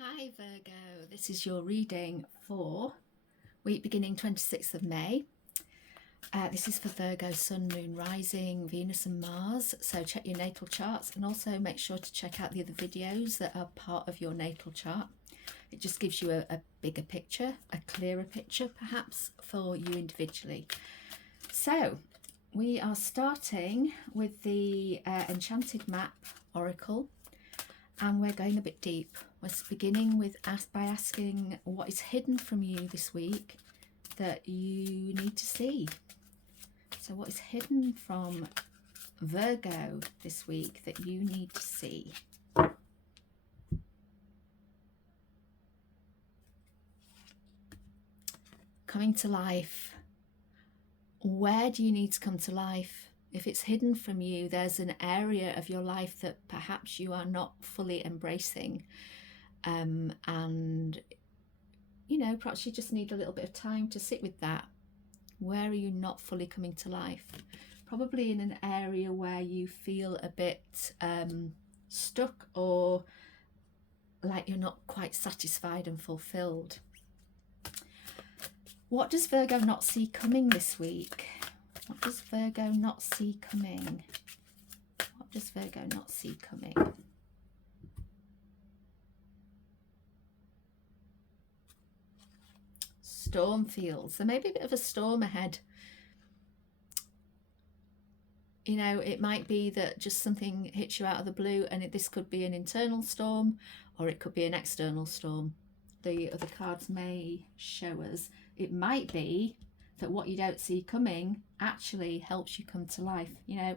Hi Virgo, this is your reading for week beginning 26th of May. This is for Virgo Sun, Moon, Rising, Venus and Mars, so check your natal charts and also make sure to check out the other videos that are part of your natal chart. It just gives you a bigger picture, a clearer picture perhaps for you individually. So we are starting with the Enchanted Map Oracle, and we're going a bit deep. We're beginning with by asking what is hidden from you this week that you need to see. So what is hidden from Virgo this week that you need to see? Coming to life. Where do you need to come to life? If it's hidden from you, there's an area of your life that perhaps you are not fully embracing. And, you know, perhaps you just need a little bit of time to sit with that. Where are you not fully coming to life? Probably in an area where you feel a bit stuck, or like you're not quite satisfied and fulfilled. What does Virgo not see coming this week? What does Virgo not see coming? What does Virgo not see coming? Storm fields. There may be a bit of a storm ahead. You know, it might be that just something hits you out of the blue, and this could be an internal storm or it could be an external storm. The other cards may show us. It might be that what you don't see coming actually helps you come to life. You know,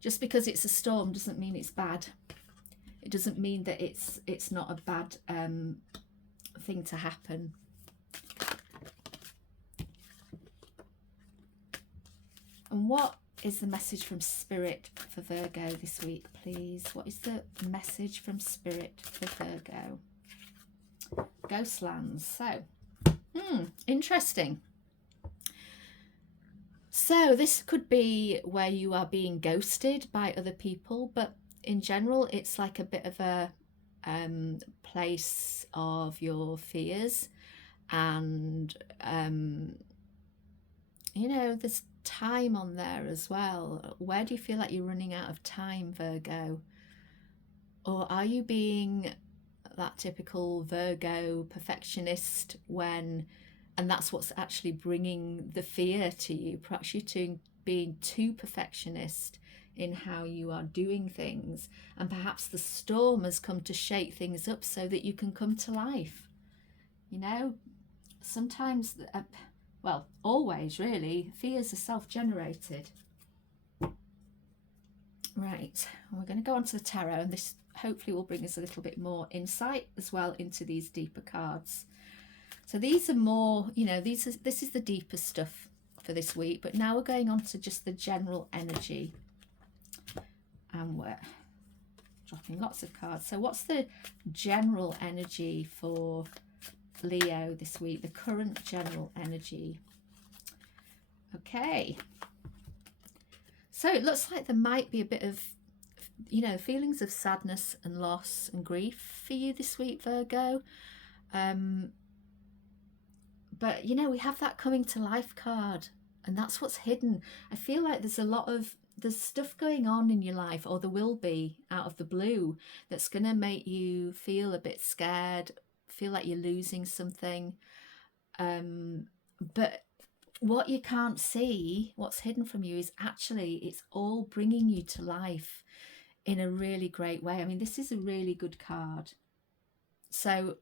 just because it's a storm doesn't mean it's bad. It doesn't mean that it's not a bad thing to happen. And what is the message from Spirit for Virgo this week, please? What is the message from Spirit for Virgo? Ghostlands. So, interesting. So this could be where you are being ghosted by other people, but in general, it's like a bit of a place of your fears, and you know, there's time on there as well. Where do you feel like you're running out of time, Virgo? Or are you being that typical Virgo perfectionist and that's what's actually bringing the fear to you? Perhaps you're being too perfectionist in how you are doing things, and perhaps the storm has come to shake things up so that you can come to life. You know, sometimes well, always really, fears are self-generated. Right, we're going to go on to the tarot, and this hopefully will bring us a little bit more insight as well into these deeper cards. So these are more, you know, this is the deeper stuff for this week, but now we're going on to just the general energy, and we're dropping lots of cards. So what's the general energy for Leo this week, the current general energy? Okay, so it looks like there might be a bit of, you know, feelings of sadness and loss and grief for you this week, Virgo. But you know, we have that coming to life card, and that's what's hidden. I feel like there's stuff going on in your life, or there will be out of the blue, that's going to make you feel a bit scared, feel like you're losing something. But what you can't see, what's hidden from you, is actually it's all bringing you to life in a really great way. I mean, this is a really good card. So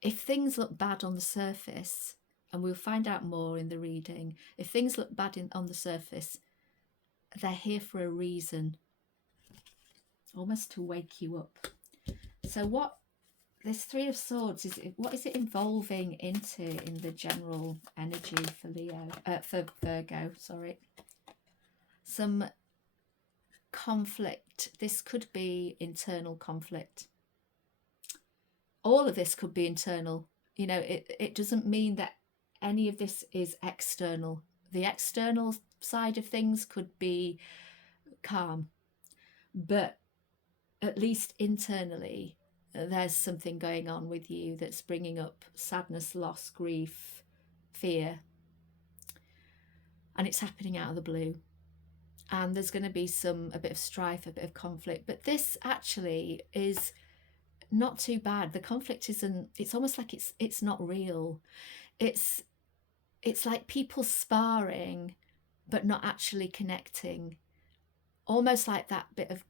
if things look bad on the surface, and we'll find out more in the reading, if things look bad on the surface, they're here for a reason, almost to wake you up. So what this Three of Swords is, what is it involving into in the general energy for for Virgo, sorry? Some conflict. This could be internal conflict. All of this could be internal. You know, it doesn't mean that any of this is external. The external side of things could be calm, but at least internally there's something going on with you that's bringing up sadness, loss, grief, fear, and it's happening out of the blue. And there's going to be a bit of strife, a bit of conflict, but this actually is not too bad. The conflict isn't, it's almost like it's not real. It's like people sparring but not actually connecting, almost like that bit of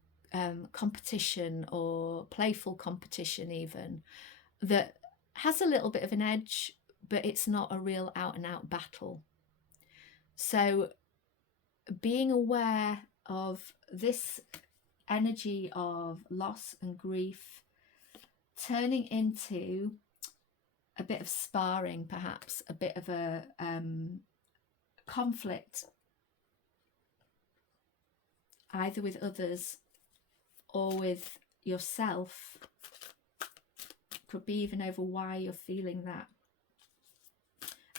competition or playful competition even, that has a little bit of an edge, but it's not a real out and out battle. So being aware of this energy of loss and grief turning into a bit of sparring, perhaps a bit of a conflict, either with others or with yourself, could be even over why you're feeling that.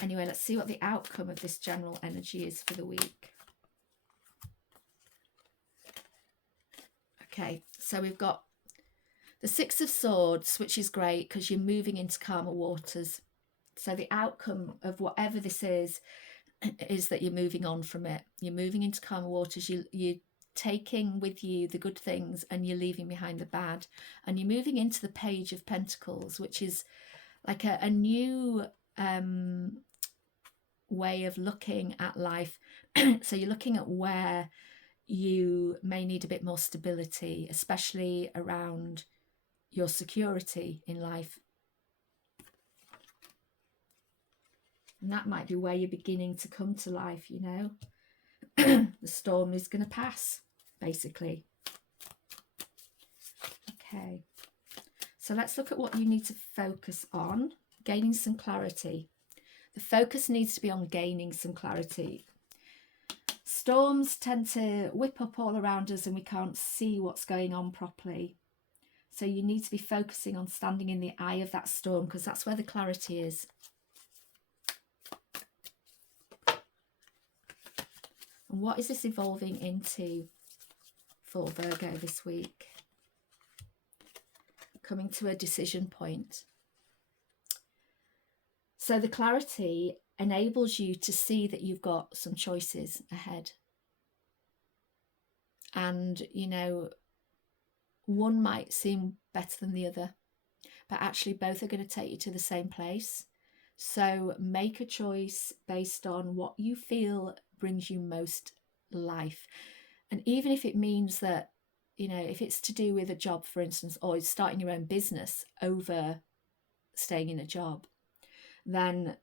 Anyway, let's see what the outcome of this general energy is for the week. Okay, so we've got the Six of Swords, which is great because you're moving into calmer waters. So the outcome of whatever this is that you're moving on from it. You're moving into calmer waters. You're taking with you the good things and you're leaving behind the bad. And you're moving into the Page of Pentacles, which is like a new way of looking at life. So you're looking at where you may need a bit more stability, especially around your security in life. And that might be where you're beginning to come to life, you know. The storm is going to pass, basically. Okay. So let's look at what you need to focus on. Gaining some clarity. The focus needs to be on gaining some clarity. Storms tend to whip up all around us and we can't see what's going on properly. So you need to be focusing on standing in the eye of that storm, because that's where the clarity is. And what is this evolving into for Virgo this week? Coming to a decision point. So the clarity enables you to see that you've got some choices ahead. And, you know, one might seem better than the other, but actually both are going to take you to the same place. So make a choice based on what you feel brings you most life. And even if it means that, you know, if it's to do with a job, for instance, or starting your own business over staying in a job, then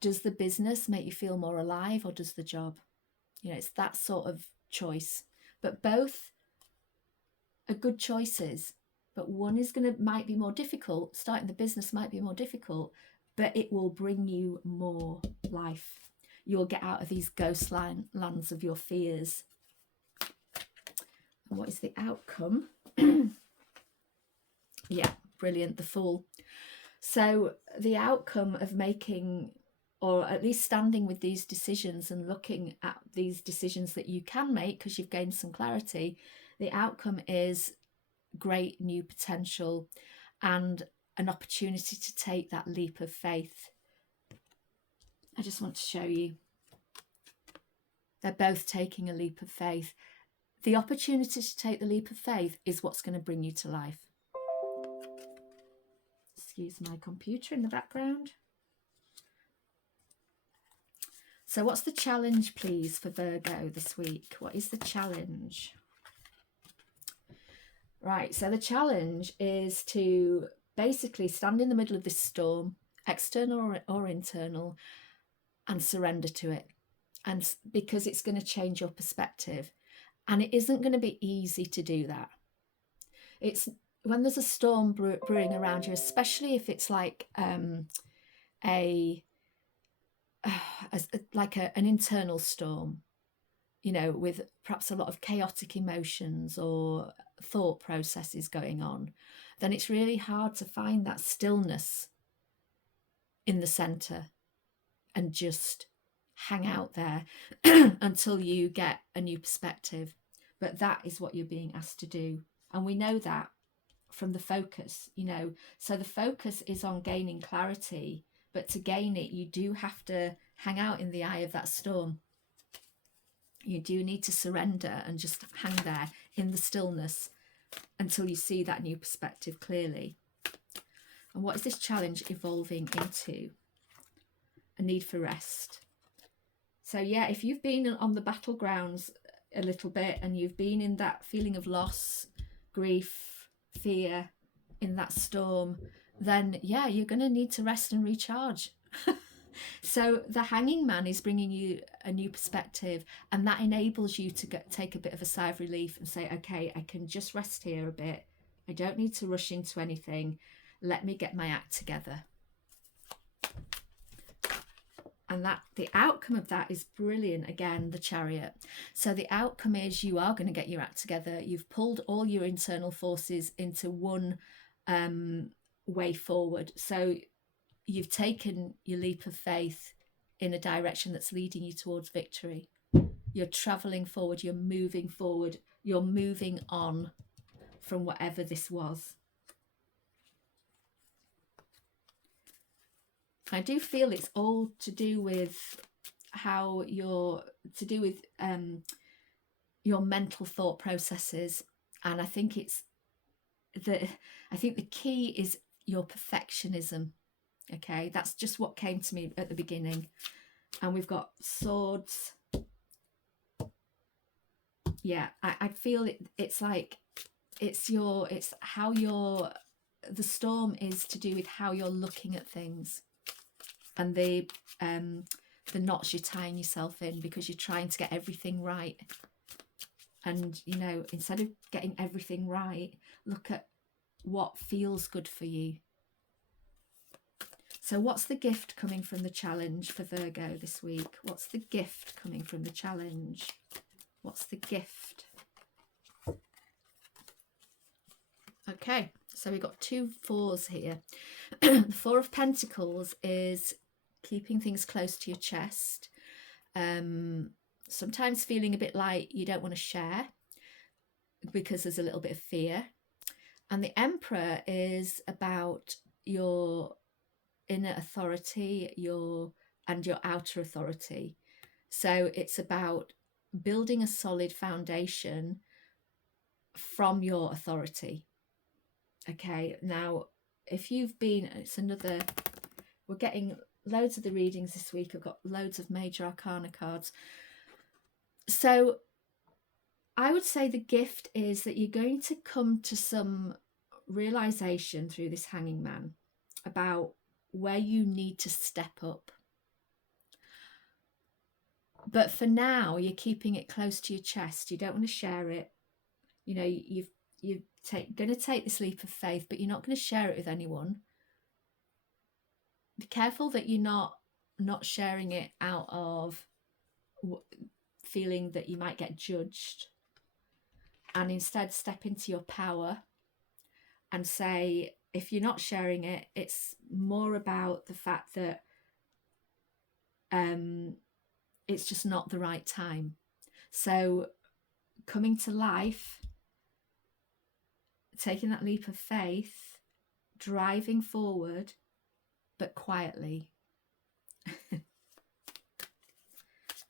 does the business make you feel more alive, or does the job? You know, it's that sort of choice. But both are good choices, but one might be more difficult. Starting the business might be more difficult, but it will bring you more life. You'll get out of these ghost lands of your fears. And what is the outcome? Yeah, brilliant, the Fool. So the outcome of making, or at least standing with these decisions and looking at these decisions that you can make because you've gained some clarity, the outcome is great new potential and an opportunity to take that leap of faith. I just want to show you. They're both taking a leap of faith. The opportunity to take the leap of faith is what's going to bring you to life. Excuse my computer in the background. So what's the challenge, please, for Virgo this week? What is the challenge? Right, so the challenge is to basically stand in the middle of this storm, external or internal, and surrender to it. And because it's going to change your perspective. And it isn't going to be easy to do that. It's when there's a storm brewing around you, especially if it's like an internal storm, you know, with perhaps a lot of chaotic emotions or thought processes going on, then it's really hard to find that stillness in the center and just hang out there until you get a new perspective. But that is what you're being asked to do. And we know that. from the focus, you know. So the focus is on gaining clarity, but to gain it, you do have to hang out in the eye of that storm. You do need to surrender and just hang there in the stillness until you see that new perspective clearly. And what is this challenge evolving into? A need for rest. So yeah, if you've been on the battlegrounds a little bit and you've been in that feeling of loss, grief, fear, in that storm, then yeah, you're going to need to rest and recharge. So the Hanging Man is bringing you a new perspective, and that enables you to take a bit of a sigh of relief and say, okay, I can just rest here a bit. I don't need to rush into anything. Let me get my act together. And that the outcome of that is brilliant. Again, the Chariot. So the outcome is you are going to get your act together. You've pulled all your internal forces into one way forward. So you've taken your leap of faith in a direction that's leading you towards victory. You're traveling forward. You're moving forward. You're moving on from whatever this was. I do feel it's all to do with how your mental thought processes, and I think the key is your perfectionism. Okay, that's just what came to me at the beginning. And we've got swords. Yeah, I feel it's like the storm is to do with how you're looking at things. And the knots you're tying yourself in because you're trying to get everything right. And, you know, instead of getting everything right, look at what feels good for you. So what's the gift coming from the challenge for Virgo this week? What's the gift coming from the challenge? What's the gift? Okay, so we've got 2 4s here. The 4 of Pentacles is keeping things close to your chest. Sometimes feeling a bit like you don't want to share because there's a little bit of fear. And the Emperor is about your inner authority, your outer authority. So it's about building a solid foundation from your authority. Okay, now if you've been, we're getting loads of the readings this week. I've got loads of major arcana cards. So I would say the gift is that you're going to come to some realization through this Hanging Man about where you need to step up. But for now, you're keeping it close to your chest. You don't want to share it. You know, you're going to take this leap of faith, but you're not going to share it with anyone. Be careful that you're not sharing it out of feeling that you might get judged, and instead step into your power and say, if you're not sharing it, it's more about the fact that it's just not the right time. So coming to life, taking that leap of faith, driving forward, but quietly.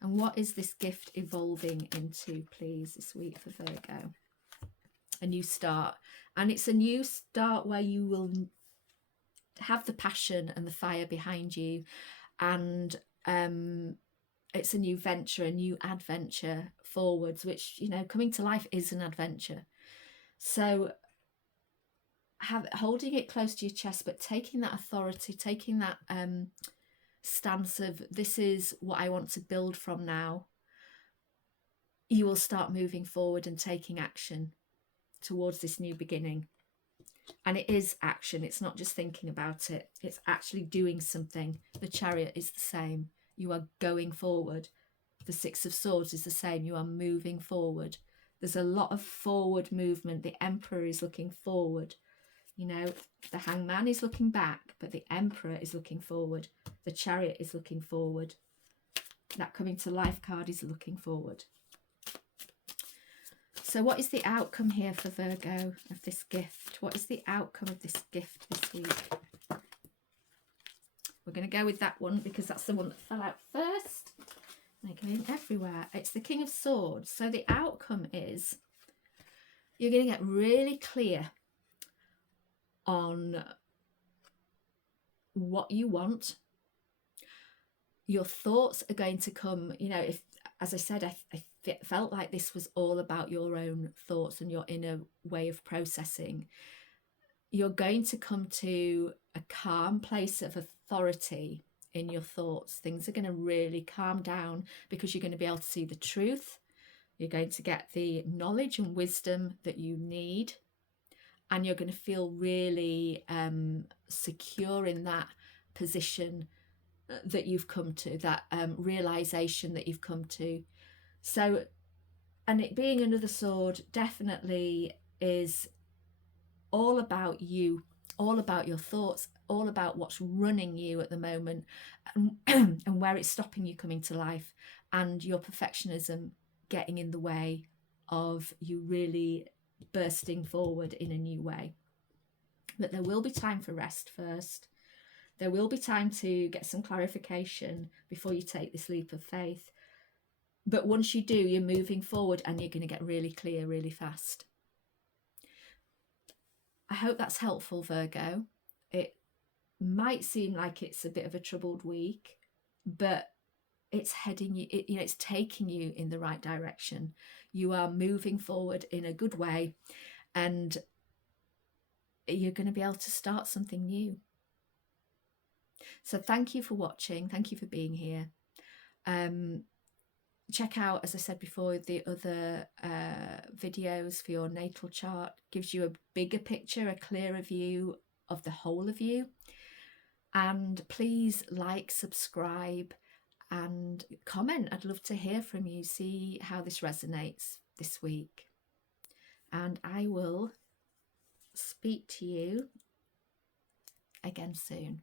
And what is this gift evolving into, please, this week for Virgo? A new start. And it's a new start where you will have the passion and the fire behind you. And it's a new venture, a new adventure forwards, which, you know, coming to life is an adventure. So holding it close to your chest, but taking that authority, taking that stance of, this is what I want to build from now. You will start moving forward and taking action towards this new beginning. And it is action. It's not just thinking about it. It's actually doing something. The Chariot is the same. You are going forward. The 6 of Swords is the same. You are moving forward. There's a lot of forward movement. The Emperor is looking forward. You know, the Hangman is looking back, but the Emperor is looking forward. The Chariot is looking forward. That coming to life card is looking forward. So what is the outcome here for Virgo of this gift? What is the outcome of this gift this week? We're going to go with that one because that's the one that fell out first. They're going everywhere. It's the King of Swords. So the outcome is you're going to get really clear on what you want. Your thoughts are going to come, you know, if, as I said, I felt like this was all about your own thoughts and your inner way of processing. You're going to come to a calm place of authority in your thoughts. Things are going to really calm down because you're going to be able to see the truth. You're going to get the knowledge and wisdom that you need. And you're going to feel really secure in that position that you've come to, that realization that you've come to. So, and it being another sword definitely is all about you, all about your thoughts, all about what's running you at the moment, and where it's stopping you coming to life, and your perfectionism getting in the way of you really bursting forward in a new way. But there will be time for rest first. There will be time to get some clarification before you take this leap of faith. But once you do, you're moving forward and you're going to get really clear really fast. I hope that's helpful, Virgo. It might seem like it's a bit of a troubled week, but it's heading you, it's taking you in the right direction. You are moving forward in a good way, and you're going to be able to start something new. So thank you for watching. Thank you for being here. Check out, as I said before, the other videos for your natal chart. Gives you a bigger picture, a clearer view of the whole of you. And please like, subscribe and comment. I'd love to hear from you, see how this resonates this week. And I will speak to you again soon.